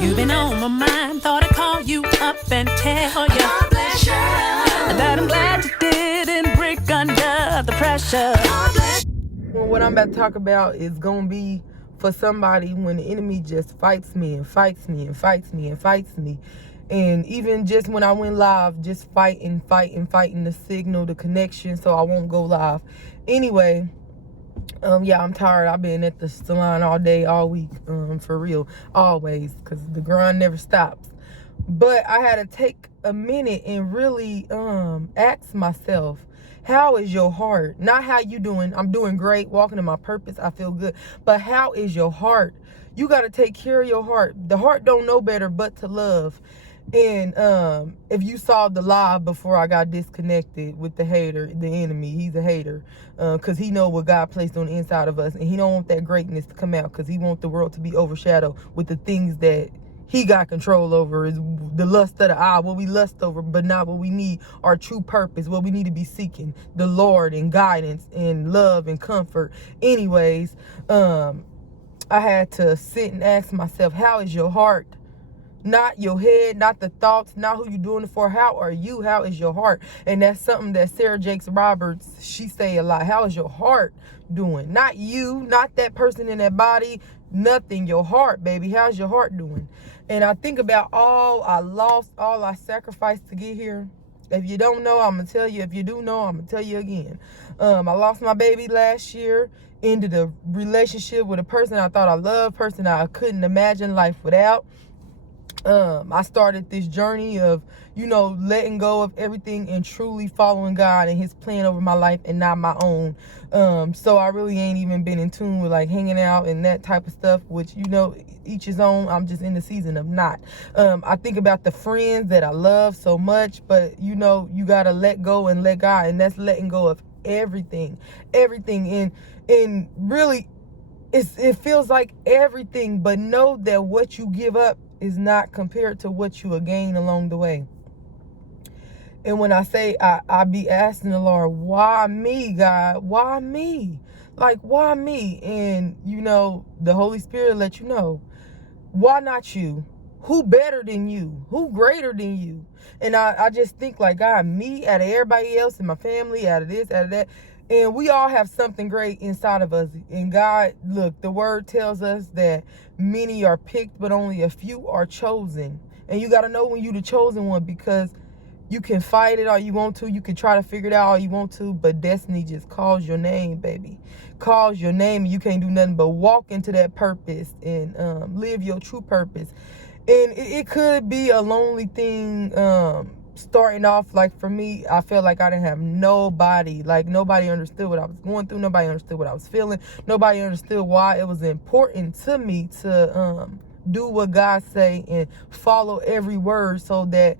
You've been on my mind, thought I'd call you up and tell you that I'm glad you didn't break under the pressure. Well, what I'm about to talk about is going to be for somebody when the enemy just fights me and fights me and fights me and fights me. And even just when I went live, just fighting the signal, the connection, so I won't go live. Anyway, yeah, I'm tired. I've been at the salon all day, all week, for real, always, because the grind never stops. But I had to take a minute and really ask myself, how is your heart? Not how you doing. I'm doing great, walking in my purpose. I feel good. But how is your heart? You got to take care of your heart. The heart don't know better but to love. And if you saw the live before I got disconnected with the hater, the enemy, he's a hater, because he know what God placed on the inside of us, and he don't want that greatness to come out, because he want the world to be overshadowed with the things that he got control over, is the lust of the eye, what we lust over, but not what we need, our true purpose, what we need to be seeking, the Lord and guidance and love and comfort. Anyways, I had to sit and ask myself, how is your heart? Not your head, not the thoughts, not who you doing it for. How are you? How is your heart? And that's something that Sarah Jakes Roberts, she say a lot. How is your heart doing? Not you, not that person in that body, nothing. Your heart, baby. How's your heart doing? And I think about all I lost, all I sacrificed to get here. If you don't know, I'm going to tell you. If you do know, I'm going to tell you again. I lost my baby last year, ended a relationship with a person I thought I loved, person I couldn't imagine life without. I started this journey of, letting go of everything and truly following God and his plan over my life and not my own. So I really ain't even been in tune with like hanging out and that type of stuff, which, each his own. I'm just in the season of not. I think about the friends that I love so much, but you got to let go and let God, and that's letting go of everything. And really, it feels like everything, but know that what you give up is not compared to what you will gain along the way. And when I say I be asking the Lord, why me, God? Why me? Like, why me? And the Holy Spirit let you know, why not you? Who better than you? Who greater than you? And I just think like, God, me out of everybody else in my family, out of this, out of that. And we all have something great inside of us. And God, look, the word tells us that many are picked, but only a few are chosen. And you got to know when you're the chosen one, because you can fight it all you want to. You can try to figure it out all you want to. But destiny just calls your name, baby. Calls your name. And you can't do nothing but walk into that purpose and live your true purpose. And it could be a lonely thing, starting off. Like for me, I felt like I didn't have nobody. Like nobody understood what I was going through. Nobody understood what I was feeling. Nobody understood why it was important to me to do what God say and follow every word, so that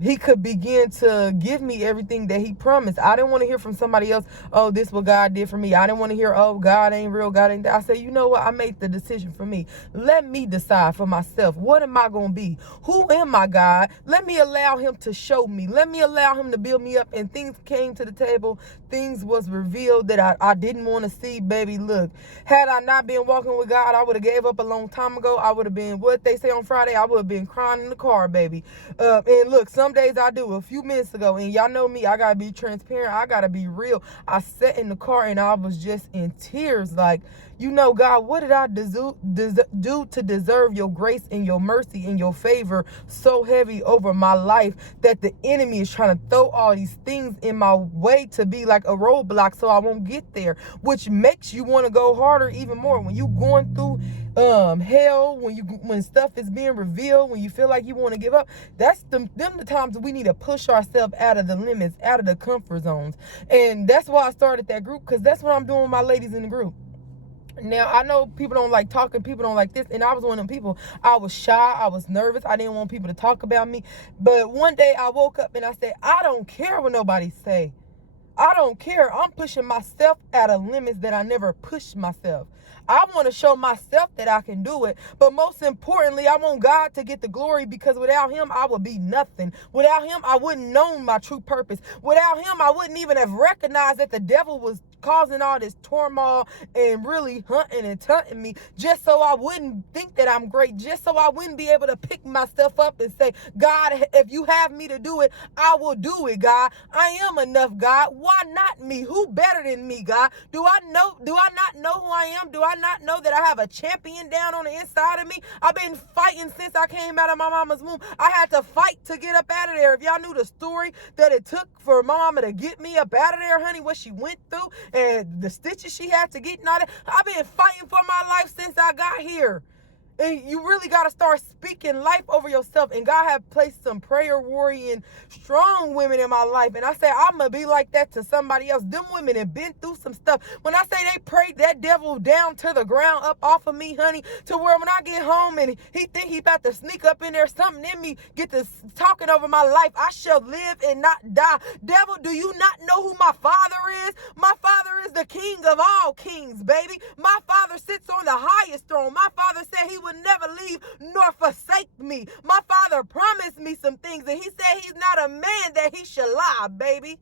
he could begin to give me everything that he promised. I didn't want to hear from somebody else, oh, this is what God did for me. I didn't want to hear, oh, God ain't real, God ain't that. I said, you know what? I made the decision for me. Let me decide for myself. What am I going to be? Who am I, God? Let me allow him to show me. Let me allow him to build me up. And things came to the table. Things was revealed that I didn't want to see, baby. Look, had I not been walking with God, I would have gave up a long time ago. I would have been, what they say on Friday, I would have been crying in the car, baby. And look, some days I do. A few minutes ago, and y'all know me, I got to be transparent. I got to be real. I sat in the car and I was just in tears. Like, God, what did I do to deserve your grace and your mercy and your favor so heavy over my life, that the enemy is trying to throw all these things in my way to be like a roadblock so I won't get there, which makes you want to go harder even more. When you going through hell, when stuff is being revealed, when you feel like you want to give up, that's the times we need to push ourselves out of the limits, out of the comfort zones. And that's why I started that group, because that's what I'm doing with my ladies in the group. Now, I know people don't like talking, people don't like this, and I was one of them people. I was shy, I was nervous, I didn't want people to talk about me. But one day I woke up and I said, I don't care what nobody say. I don't care. I'm pushing myself out of limits that I never pushed myself. I want to show myself that I can do it. But most importantly, I want God to get the glory, because without him, I would be nothing. Without him, I wouldn't know my true purpose. Without him, I wouldn't even have recognized that the devil was causing all this turmoil and really hunting and taunting me just so I wouldn't think that I'm great, just so I wouldn't be able to pick myself up and say, God, if you have me to do it, I will do it, God. I am enough, God. Why not me? Who better than me, God? Do I not know who I am? Do I not know that I have a champion down on the inside of me? I've been fighting since I came out of my mama's womb. I had to fight to get up out of there. If y'all knew the story that it took for my mama to get me up out of there, honey, what she went through and the stitches she had to get and all that. I've been fighting for my life since I got here. And you really got to start speaking life over yourself. And God have placed some prayer warrior, strong women in my life. And I say, I'm going to be like that to somebody else. Them women have been through some stuff. When I say they prayed that devil down to the ground, up off of me, honey, to where when I get home and he think he about to sneak up in there, something in me get to talking over my life, I shall live and not die. Devil, do you not know who my Father is? My Father is the King of all kings, baby. My Father sits on the highest throne. My Father said he would never leave nor forsake me. My Father promised me some things, and he said he's not a man that he should lie, baby.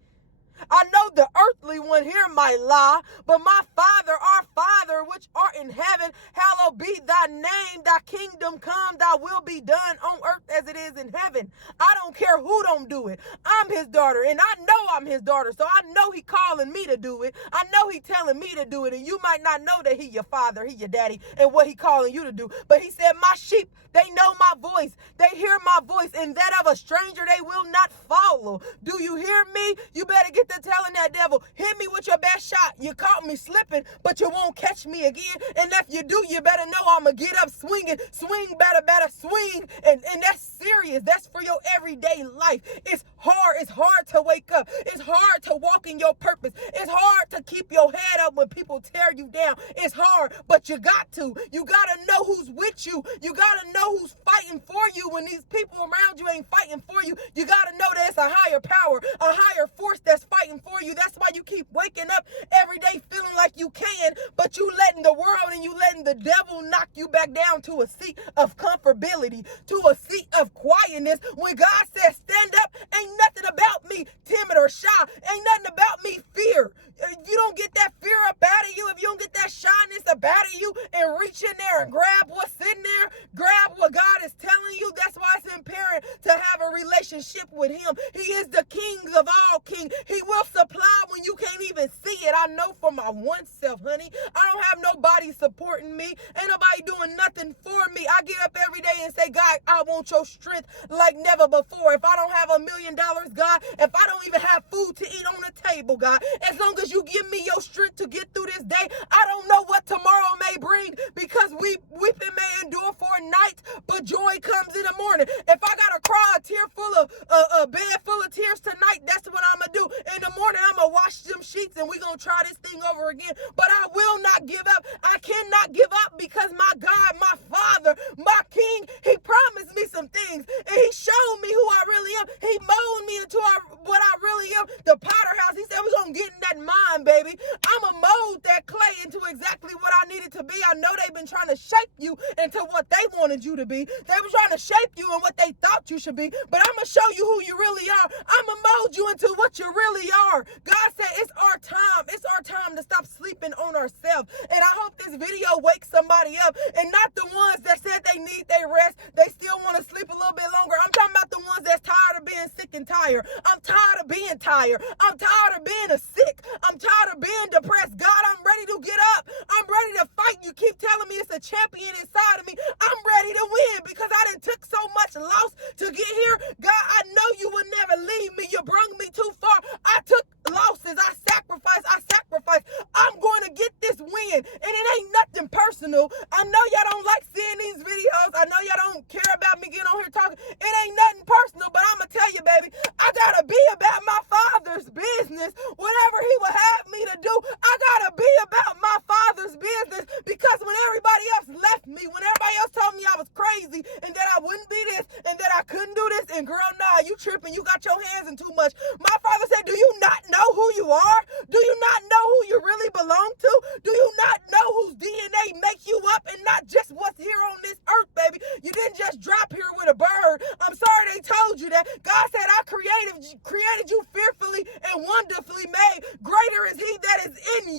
I know the earthly one here might lie, but my Father, our Father, which art in heaven, hallowed be thy name, thy kingdom come, thy will be done on earth as it is in heaven. I don't care who don't do it. I'm his daughter, and I know I'm his daughter, so I know he calling me to do it. I know he telling me to do it, and you might not know that he your father, he your daddy, and what he calling you to do, but he said, my sheep, they know my voice, they hear my voice, and that of a stranger they will not follow. Do you hear me? You better get to telling that devil, hit me with your best shot. You caught me slipping, but you won't catch me again. And if you do, you better know I'm going to get up swinging. Swing, better swing. And that's serious. That's for your everyday life. It's hard. It's hard to wake up. It's hard to walk in your purpose. It's hard to keep your head up when people tear you down. It's hard, but you got to. You got to know who's with you. You got to know who's fighting for you when these people around you ain't fighting for you. You got to know that it's a higher power, a higher force that's fighting for you. That's why you keep waking up every day feeling like you can, but you letting the world and you letting the devil knock you back down to a seat of comfortability, to a seat of quietness. When God says stand up, ain't nothing about me timid or shy. Ain't nothing about me fear. If you don't get that fear up out of you, if you don't get that shyness up out of you and reach in there and grab what's in there, grab what God is telling you, that's why it's imperative to have a relationship with him. He is the King of all kings. He will supply when you can't even see it. I know for my one self, honey. I don't have nobody supporting me. Ain't nobody doing nothing for me. I get up every day and say, God, I want your strength like never before. If I don't have $1 million, God, if I don't even have food to eat on the table, God, as long as you give me your strength to get through this day, I don't know what tomorrow may bring, because weeping may endure for a night, but joy comes in the morning. If I gotta cry a tear full of a bed full of tears tonight, that's what I'm gonna do. In the morning, I'm gonna wash them sheets and we're gonna try this thing over again. But I will not give up. I cannot give up, because my God, my Father, my King, he promised me some things, and he showed me who I really am. He molded me into what I really am, the potter house. He said we're gonna get in that mind, baby. I'm gonna mold that clay into exactly what I needed to be. I know they've been trying to shape you into what they wanted you to be. They were trying to shape you in what they thought you should be, but I'm gonna show you who you really are. I'm gonna mold you into what you really are. God said it's our time. It's our time to stop sleeping on ourselves. And I hope this video wakes somebody up, and not the ones that said they need their rest. They still want to sleep a little bit longer. I'm talking about the ones that's tired of being sick and tired. I'm tired of being tired. I'm tired of being sick. I'm tired of being depressed. God, I'm ready to get up. I'm ready to fight. You keep telling me it's a champion inside of me. I'm ready to win, because I done took so much loss to get here. God, I know you will never leave me. You brung me too far. I took losses. I sacrificed. I'm going to get this win, and it ain't nothing personal. I know y'all don't like seeing these videos. I know y'all don't care about me getting on here talking. It ain't nothing personal, but I'm going to tell you, baby, I got to be about my Father's business. Whatever he will have me to do, I got to be about my Father's business, because when everybody else left me, when everybody else told me I was crazy and that I wouldn't be this and that I couldn't do this, and girl, nah, you tripping. You got your hands in too much. My Father said, do you not know who you are? Do you not know who you really belong to? Do you not know whose DNA make you up, and not just what's here on this earth, baby? You didn't just drop here with a bird. I'm sorry they told you that. God said, I created you fearfully and wonderfully made. Greater is he that is in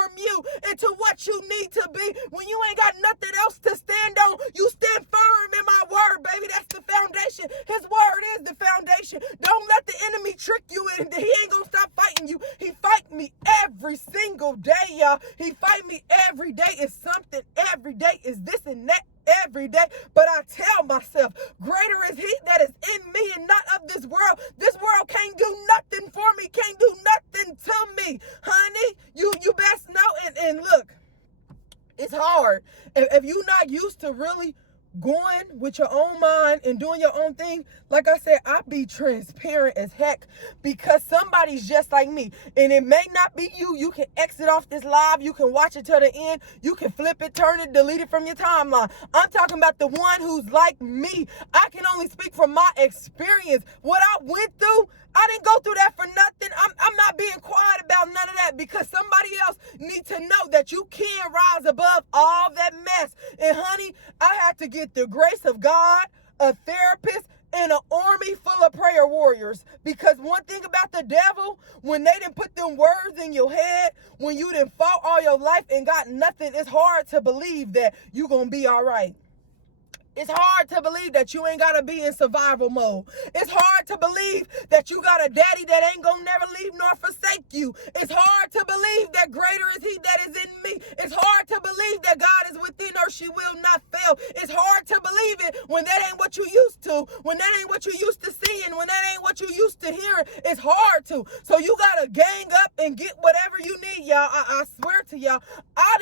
transform you into what you need to be. When you ain't got nothing else to stand on, you stand firm in my word, baby. That's the foundation. His word is the foundation. Don't let the enemy trick you, and he ain't gonna stop fighting you. He fight me every single day, y'all. He fight me every day. It's something every day. Is this and that every day. But I tell myself, greater is he that is in me and not of this world. This world can't do nothing for me, can't do nothing to me. Honey, you best know. And look, it's hard. If you're not used to really going with your own mind and doing your own thing, like I said, I be transparent as heck because somebody's just like me. And it may not be you. You can exit off this live. You can watch it till the end. You can flip it, turn it, delete it from your timeline. I'm talking about the one who's like me. I can only speak from my experience. What I went through, I didn't go through that for nothing. I'm not being quiet about none of that because somebody else needs to know that you can rise above all that mess. And honey, I had to get the grace of God, a therapist, and an army full of prayer warriors. Because one thing about the devil, when they didn't put them words in your head, when you didn't fought all your life and got nothing, it's hard to believe that you're going to be all right. It's hard to believe that you ain't got to be in survival mode. It's hard to believe that you got a daddy that ain't going to never leave nor forsake you. It's hard to believe that greater is he that is in me. It's hard to believe that God is within her. She will not fail. It's hard to believe it when that ain't what you used to, when that ain't what you used to seeing, when that ain't what you used to hearing. It's hard to. So you got to gang up and get whatever you need, y'all. I swear to y'all, I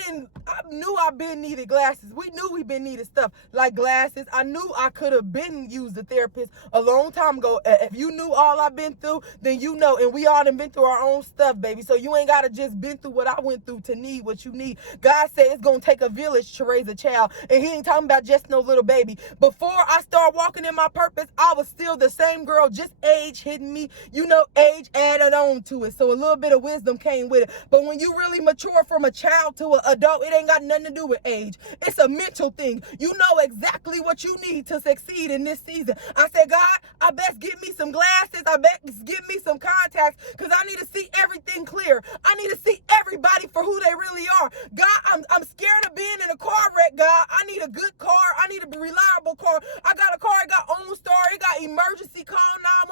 knew I been needed glasses. We knew we been needed stuff like glasses. I knew I could have been used a therapist a long time ago. If you knew all I've been through, then you know. And we all done been through our own stuff, baby. So you ain't got to just been through what I went through to need what you need. God said it's going to take a village to raise a child. And he ain't talking about just no little baby. Before I started walking in my purpose, I was still the same girl, just age hitting me. You know, age added on to it. So a little bit of wisdom came with it. But when you really mature from a child to an adult, it ain't got nothing to do with age. It's a mental thing. You know exactly what you need to succeed in this season. I said, God, I best give me some glasses. I best give me some contacts because I need to see everything clear. I need to see everybody for who they really are. God, I'm scared of being in a car wreck, God. I need a good car. I need a reliable car. I got a car. It got OnStar. It got emergency call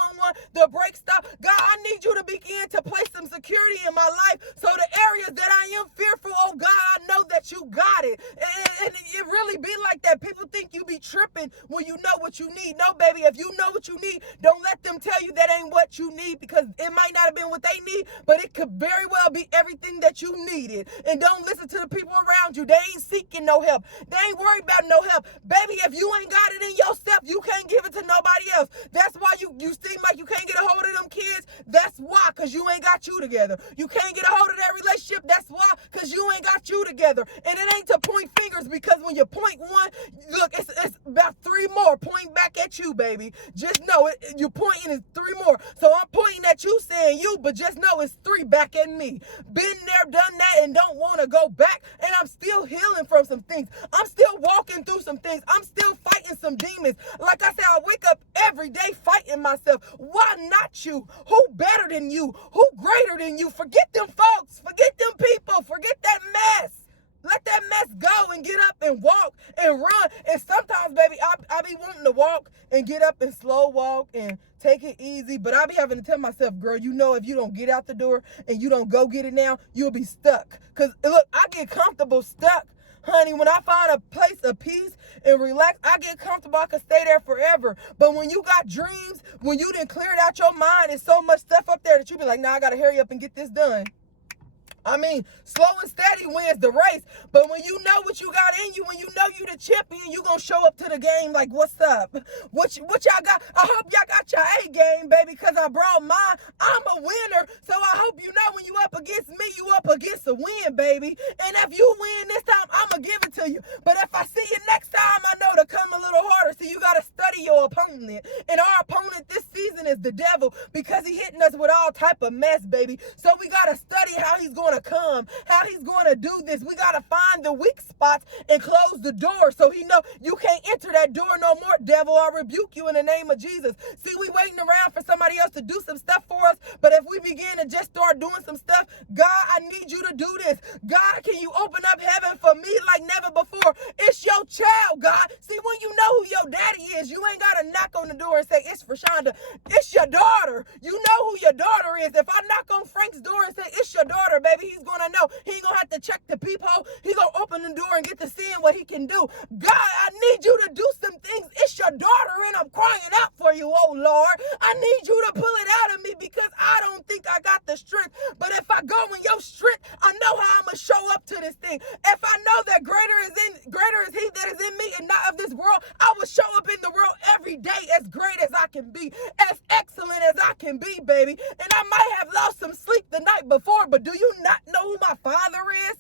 911. The brake stop. God, I need you to begin to place some security in my life so the areas that I am fearful, oh God, I know that you got it. And it really be like that. People think you be tripping when you know what you need. No, baby, if you know what you need, don't let them tell you that ain't what you need because it might not have been what they need, but it could very well be everything that you needed. And don't listen to the people around you. They ain't seeking no help. They ain't worried about no help. Baby, if you ain't got it in yourself, you can't give it to nobody else. That's why you seem like you can't get a hold of them kids. That's why, because you ain't got you together. You can't get a hold of that relationship. That's why, because you ain't got you together. And it ain't to point fingers because when you point one, look, it's about three more pointing back at you, baby. Just know it. You're pointing is three more. So I'm pointing at you saying you, but just know it's three back at me. Been there, done that, and don't want to go back. And I'm still healing from some things. I'm still walking through some things. I'm still fighting some demons. Like I said, I wake up every day fighting myself. Why not you? Who better than you? Who greater than you? Forget them folks. Forget them people. Forget that mess. Let that mess go and get up and walk and run. And sometimes, baby, I be wanting to walk and get up and slow walk and take it easy. But I be having to tell myself, girl, you know if you don't get out the door and you don't go get it now, you'll be stuck. Because, look, I get comfortable stuck. Honey, when I find a place of peace and relax, I get comfortable. I can stay there forever. But when you got dreams, when you done cleared out your mind, there's so much stuff up there that you be like, nah, I got to hurry up and get this done. I mean, slow and steady wins the race. But when you know what you got in you, when you know you the champion, you going to show up to the game like, what's up? What y'all got? I hope y'all got your A game, baby, because I brought mine. I'm a winner. So I hope you know when you up against me, you up against a win, baby. And if you win this time, I'm going to give it to you. But if I see you next time, I know to come a little harder. So you got to study study your opponent. And our opponent this season is the devil, because he hitting us with all type of mess, baby. So we got to study how he's going to come, how he's going to do this. We got to find the weak spots and close the door so he know you can't enter that door no more, devil. I rebuke you in the name of Jesus. See, we waiting around for somebody else to do some stuff for us, but if we begin to just start doing some stuff, God, I need you to do this. God, can you open up heaven for me like never before? It's your child, God. See, when you know who your daddy is, you ain't got to knock on the door and say, it's for Shonda. It's your daughter. You know who your daughter is. If I knock on Frank's door and say, it's your daughter, baby, he's going to know. He ain't going to have to check the peephole. He's going to open the door and get to seeing what he can do. God, I need you to do some things. It's your daughter, and I'm crying out for you, oh Lord. I need you to pull it out of me, because I don't think I got the strength. But if I go in your strength, I know how I'm going to show up to this thing. If I know that greater is he that is in me and not of this world, I will show up in the world every day as great as I can be, as excellent as I can be, baby. And I might have lost some sleep the night before, but do you not know who my Father is?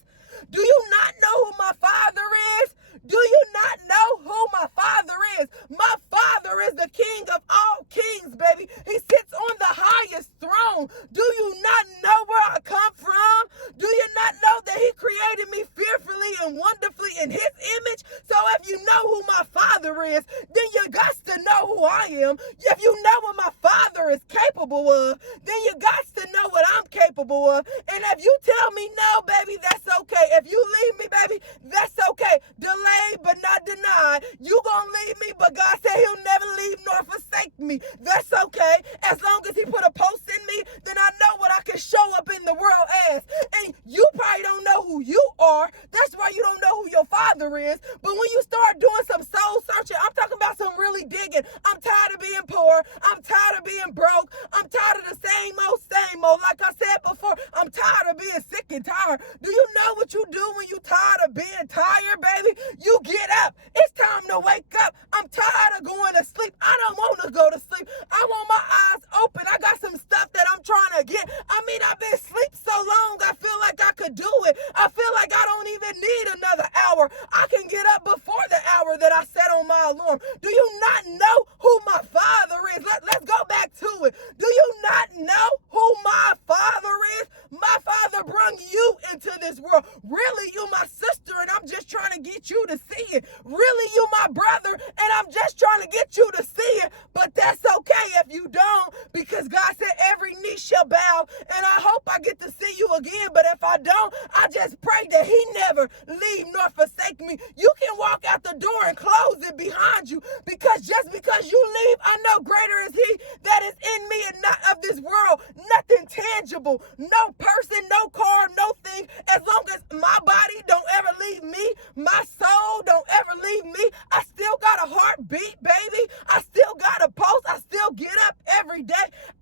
Do you not know who my Father is? Do you not know who my Father is? My Father is the King of all kings, baby. He sits on the highest throne. Do you not know where I come from? Do you not know that he created me fearfully and wonderfully in his image? So if you know who my Father is, then you got to know who I am. If you know what my Father is capable of, then you got to know what I'm capable of. And if you tell me no, baby, that's okay. If you leave me, baby, that's okay. Delayed but not denied. You gonna leave me, but God said he'll never leave nor forsake me. That's okay. As long as he put a post in me, then I know what I can show up in the world as. And you probably don't know who you are. That's why you don't know who your Father is. But when you start doing some soul searching, I'm talking about some really digging. I'm tired of being poor. I'm tired of being broke. I'm tired of the same old. Like I said before, I'm tired of being sick and tired. Do you know what you do when you tired of being tired, baby? You get up. It's time to wake up. I'm tired of going to sleep. I don't want to go to sleep. I want my eyes open. I got some stuff that I'm trying to get. I mean, I've been asleep so long, I feel like I could do it. I feel like I don't even need another hour. I can get up before the hour that I set on my alarm. Do you not know who my Father is? Let's go back to it. Do you not know who my Father is? My Father brought you into this world. Really, you my sister, and I'm just trying to get you to see it. Really, you my brother, and I'm just trying to get you to see it. But that's okay if you don't, because God said every knee shall bow, and I hope I get to see you again. But if I don't, I just pray that he never leave nor forsake me. You can walk out the door and close it behind you, because just because you leave, I know greater is he that is in me and not of this world. Nothing tangible, no person, no car, no thing. As long as my body don't ever leave me, my soul don't ever leave me, I still got a heartbeat, baby. I still got a pulse. I still get up every day.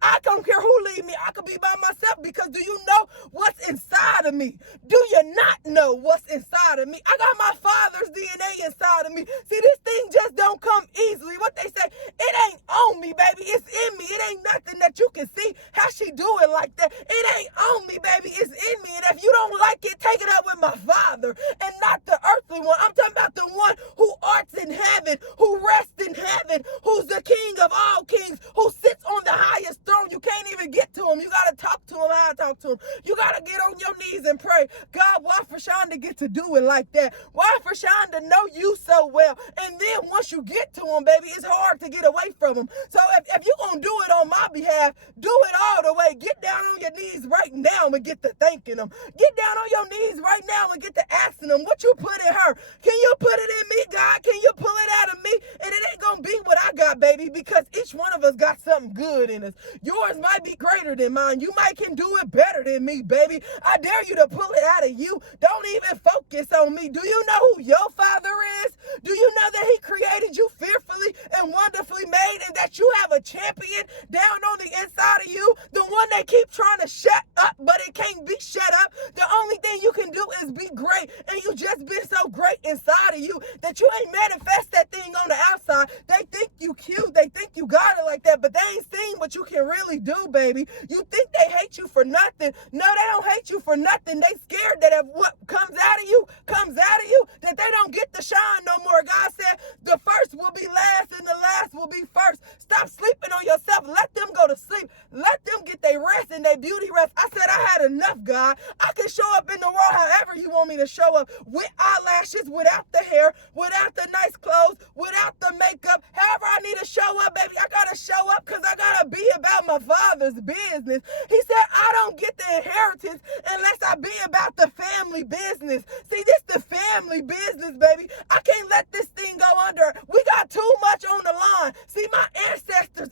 I don't care who leave me. I could be by myself, because do you know what's inside of me? Do you not know what's inside of me? I got my Father's DNA inside of me. See, this thing just don't come easily. What they say, it ain't on me, baby. It's in me. It ain't nothing that you can see how she do it like that. It ain't on me, baby. It's in me. And if you don't like it, take it up with my Father and not the earthly one. I'm talking about the one who arts in heaven, who rests in heaven, who's the King of all kings, who sits on the highest throne. You can't even get to him. You got to talk to him how I talk to him. You got to get on your knees and pray. God, why for Shonda get to do it like that? Why for Shonda know you so well? And then once you get to him, baby, it's hard to get away from him. So if you're going to do it on my behalf, do it all the way. Get down on your knees right now and get to thanking him. Get down on your knees right now and get to asking him what you put in her. Can you put it in me, God? Can you pull it out of me? And it ain't going to be what I got, baby, because each one of us got something good in us. Yours might be greater than mine. You might can do it better than me, baby. I dare you to pull it out of you. Don't even focus on me. Do you know who your Father is? Do you know that he created you fearfully and wonderfully made, and that you have a champion down on the inside of you? The one they keep trying to shut up, but it can't be shut up. The only thing you can do is be great, and you just been so great inside of you that you ain't manifest that thing on the outside. They think you cute. They think you got it like that, but they ain't seen what you can really do, baby. You think they hate you for nothing. No, they don't hate you for nothing. They scared that if what comes out of you, that they don't get to shine no more. God said the first will be last and the last will be want me to show up with eyelashes, without the hair, without the nice clothes, without the makeup. However I need to show up, baby, I got to show up because I got to be about my Father's business. He said, I don't get the inheritance unless I be about the family business. See, this the family business, baby. I can't let this thing go under. We got too much on the line. See, my ancestors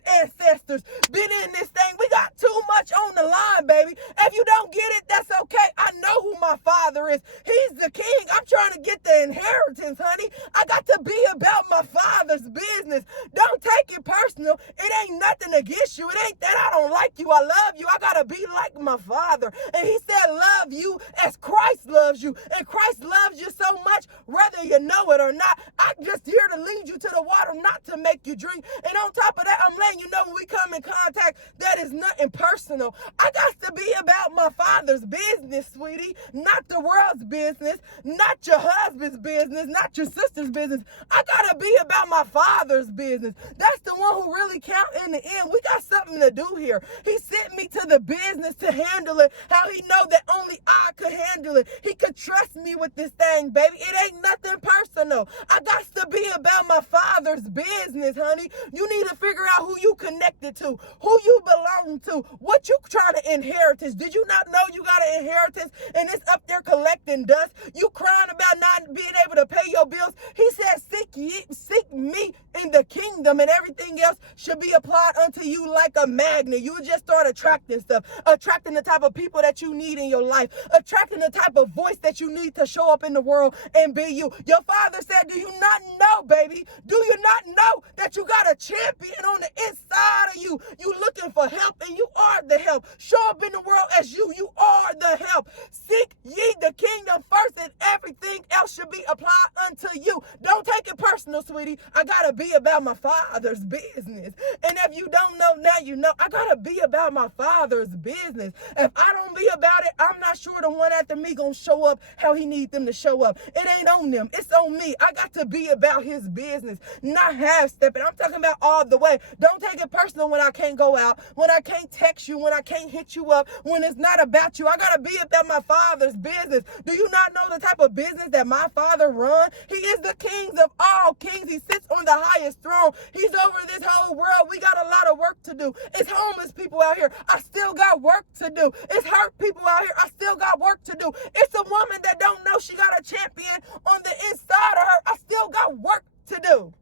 been in this thing. We got too much on the line, baby. If you don't get it, that's okay. I know who my Father is. He's the king. I'm trying to get the inheritance, honey. I got to be about my Father's business. Don't take it personal. It ain't nothing against you. It ain't that I don't like you. I love you. I got to be like my Father. And he said, love you as Christ loves you. And Christ loves you so much, whether you know it or not. I'm just here to lead you to the water, not to make you drink. And on top of that, I'm letting you know when we come in contact, that is nothing personal. I got to be about my Father's business, sweetie, not the world's business, not your husband's business, not your sister's business. I got to be about my Father's business. That's the one who really count in the end. We got something to do here. He sent me to the business to handle it, how he know that only I could handle it. He could trust me with this thing, baby. It ain't nothing personal. I got to be about my Father's business, honey. You need to figure out who you connected to, who you belong to, what you trying to inheritance. Did you not know you got an inheritance and it's up there collecting dust? You crying about not being able to pay your bills. He said, seek me in the kingdom, and everything else should be applied unto you like a magnet. You would just start attracting stuff, attracting the type of people that you need in your life, attracting the type of voice that you need to show up in the world and be you. Your Father said, do you not know, baby? Do you not know that you got a champion on the inside of you? You looking for help, and you are the help. Show up in the world as you. You are the help. Seek ye the kingdom first, and everything else should be applied unto you. Don't take it personal, sweetie. I got to be about my Father's business. And if you don't know, now you know. I got to be about my Father's business. If I don't be about it, I'm not sure the one after me going to show up how he needs them to show up. It ain't on them. It's on me. I got to be about his business, not half-stepping. I'm talking about all the way. Don't take it personal when I can't go out, when I can't text you, when I can't hit you up, when it's not about you. I got to be about my Father's business. Do you not know the type of business that my Father runs? He is the king of all kings. He sits on the highest throne. He's over this whole world. We got a lot of work to do. It's homeless people out here. I still got work to do. It's hurt people out here. I still got work to do. It's a woman that don't know she got a champion on the inside of her. I still got work to do.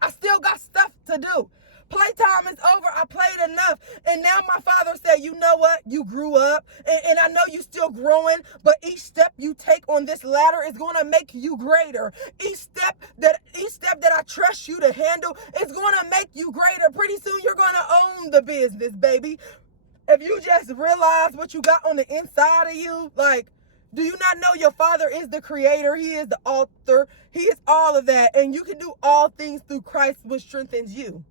I still got stuff to do. Playtime is over. I played enough. And now my Father said, you know what? You grew up. And I know you still growing. But each step you take on this ladder is going to make you greater. Each step that I trust you to handle is going to make you greater. Pretty soon you're going to own the business, baby. If you just realize what you got on the inside of you, like, do you not know your Father is the creator? He is the author. He is all of that. And you can do all things through Christ, which strengthens you.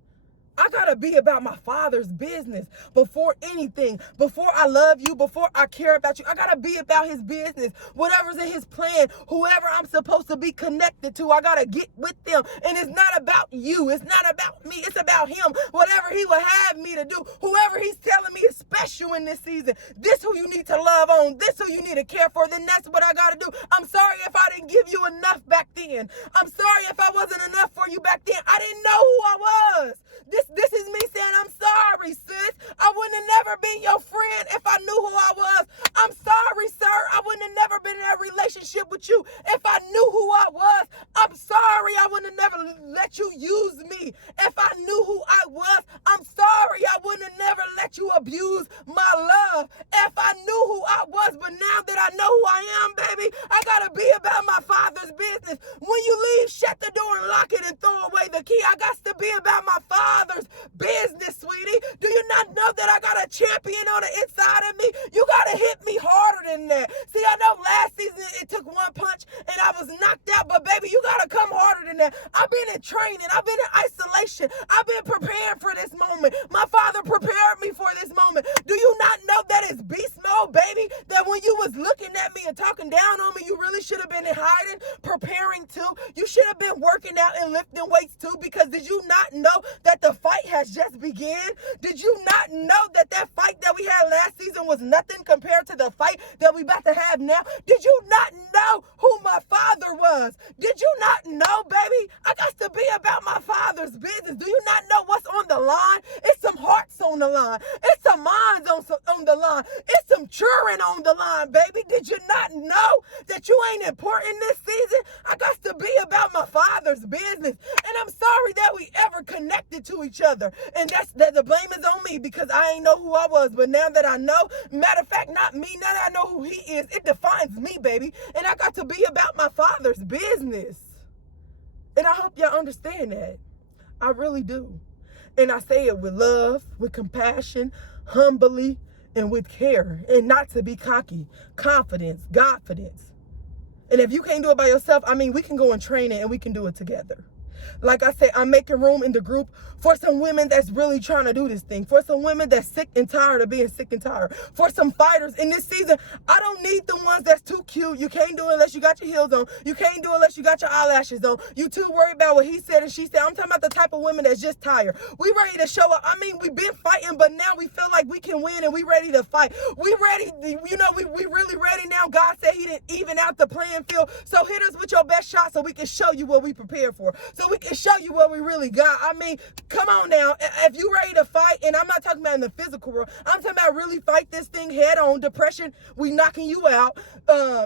I got to be about my Father's business before anything. Before I love you, before I care about you, I got to be about his business. Whatever's in his plan, whoever I'm supposed to be connected to, I got to get with them. And it's not about you. It's not about me. It's about him. Whatever he will have me to do, whoever he's telling me is special in this season, this who you need to love on, this who you need to care for, then that's what I got to do. I'm sorry if I didn't give you enough back then. I'm sorry if I wasn't enough for you back then. I didn't know who I was. This is me saying, I'm sorry, sis. I wouldn't have never been your friend if I knew who I was. I'm sorry, sir. I wouldn't have never been in a relationship with you if I knew who I was. I'm sorry. I wouldn't have never let you use me if I knew who I was. I'm sorry. I wouldn't have never let you abuse my love if I knew who I was. But now that I know who I am, baby, I got to be about my Father's business. When you leave, shut the door and lock it and throw away the key. I got to be about my Father's business, sweetie. Do you not know that I got a champion on the inside of me? You got to hit me harder than that. See, I know last season it took one punch and I was knocked out, but baby, you got to come harder than that. I've been in training. I've been in isolation. I've been preparing for this moment. My Father prepared me for this moment. Do you not know that it's beast mode, baby? That when you was looking at me and talking down on me, you really should have been in hiding, preparing too. You should have been working out and lifting weights too, because did you not know that the fight has just begun? Did you not know that that fight that we had last season was nothing compared to the fight that we about to have now? Did you not know who my father was? Did you not know, baby? I got to be about my father's business. Do you not know what's on the line? It's some hearts on the line. It's some minds on the line. It's some children on the line, baby. Did you not know that you ain't important this season? I got to be about my father's business. And I'm sorry that we ever connected to each other. And that the blame is on me because I ain't know who I was. But now that I know, matter of fact, not me, now that I know who he is, it defines me, baby. And I got to be about my father's business. And I hope y'all understand that. I really do. And I say it with love, with compassion, humbly, and with care. And not to be cocky. Confidence, Godfidence. And if you can't do it by yourself, I mean, we can go and train it and we can do it together. Like I said, I'm making room in the group for some women that's really trying to do this thing. For some women that's sick and tired of being sick and tired. For some fighters in this season, I don't need the ones that's too cute. You can't do it unless you got your heels on. You can't do it unless you got your eyelashes on. You too worried about what he said and she said. I'm talking about the type of women that's just tired. We ready to show up. I mean, we've been fighting, but now we feel like we can win and we ready to fight. We ready, we really ready now. God said he didn't even out the playing field. So hit us with your best shot so we can show you what we prepared for. So we can show you what we really got. I mean, come on now. If you ready to fight, and I'm not talking about in the physical world, I'm talking about really fight this thing head on. Depression, we knocking you out.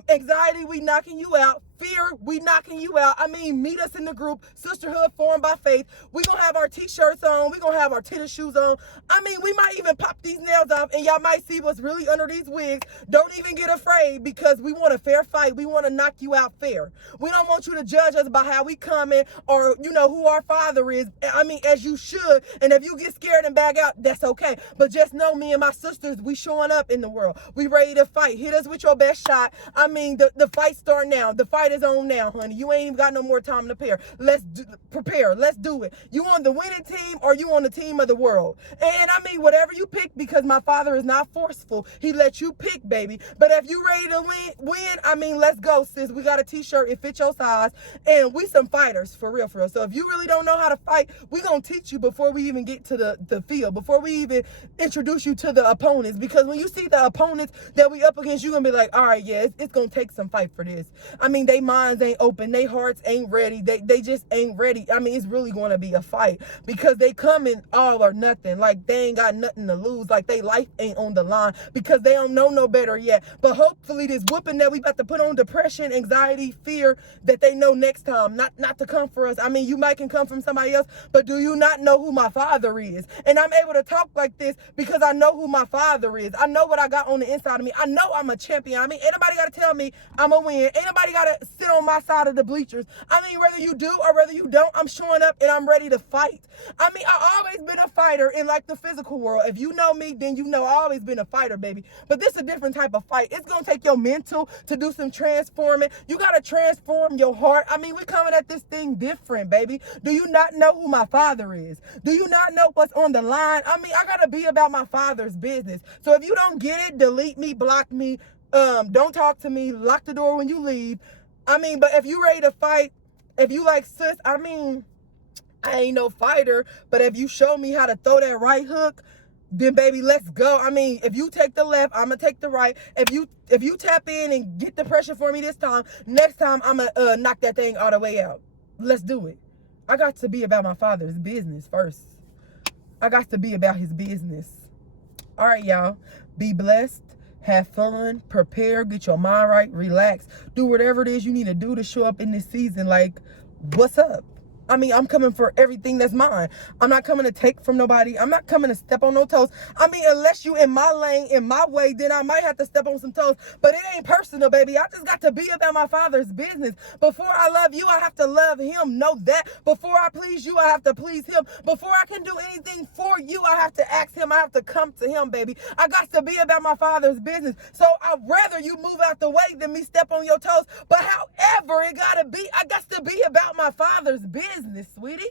Anxiety, we knocking you out. Fear, we knocking you out. I mean, meet us in the group, Sisterhood Formed by Faith. We gonna have our t-shirts on. We gonna have our tennis shoes on. I mean, we might even pop these nails off and y'all might see what's really under these wigs. Don't even get afraid because we want a fair fight. We want to knock you out fair. We don't want you to judge us by how we coming or, who our father is. I mean, as you should. And if you get scared and back out, that's okay. But just know me and my sisters, we showing up in the world. We ready to fight. Hit us with your best shot. I mean, the fight start now. The fight is on now, honey. You ain't even got no more time to prepare. Let's do it. You on the winning team or you on the team of the world? And I mean, whatever you pick, because my father is not forceful. He let you pick, baby. But if you ready to win, I mean, let's go, sis. We got a t-shirt. It fits your size. And we some fighters, for real, for real. So if you really don't know how to fight, we gonna teach you before we even get to the field, before we even introduce you to the opponents. Because when you see the opponents that we up against, you're gonna be like, all right, yeah, it's gonna take some fight for this. I mean, they minds ain't open, they hearts ain't ready, they just ain't ready. I mean, it's really gonna be a fight because they come in all or nothing, like they ain't got nothing to lose, like they life ain't on the line because they don't know no better yet. But hopefully this whooping that we about to put on depression, anxiety, fear, that they know next time not to come for us. I mean, you might can come from somebody else, but do you not know who my father is? And I'm able to talk like this because I know who my father is. I know what I got on the inside of me. I know I'm a champion. I mean, ain't nobody got to tell me I'm a win. Ain't nobody got to sit on my side of the bleachers. I mean, whether you do or whether you don't, I'm showing up and I'm ready to fight. I mean, I always been a fighter in like the physical world. If you know me, then you know I always been a fighter, baby. But this is a different type of fight. It's going to take your mental to do some transforming. You got to transform your heart. I mean, we're coming at this thing different, baby. Do you not know who my father is? Do you not know what's on the line? I mean, I got to be about my father's business. So if you don't get it, delete me, block me, don't talk to me, lock the door when you leave. I mean, but if you ready to fight, if you like, sis, I mean, I ain't no fighter, but if you show me how to throw that right hook, then baby, let's go. I mean, if you take the left, I'm gonna take the right. If you tap in and get the pressure for me this time, next time I'm gonna knock that thing all the way out. Let's do it. I got to be about my father's business first. I got to be about his business. All right, y'all. Be blessed. Have fun. Prepare. Get your mind right. Relax. Do whatever it is you need to do to show up in this season. Like, what's up? I mean, I'm coming for everything that's mine. I'm not coming to take from nobody. I'm not coming to step on no toes. I mean, unless you in my lane, in my way, then I might have to step on some toes. But it ain't personal, baby. I just got to be about my father's business. Before I love you, I have to love him. Know that. Before I please you, I have to please him. Before I can do anything for you, I have to ask him. I have to come to him, baby. I got to be about my father's business. So I'd rather you move out the way than me step on your toes. But however it got to be, I got to be about my father's business, sweetie.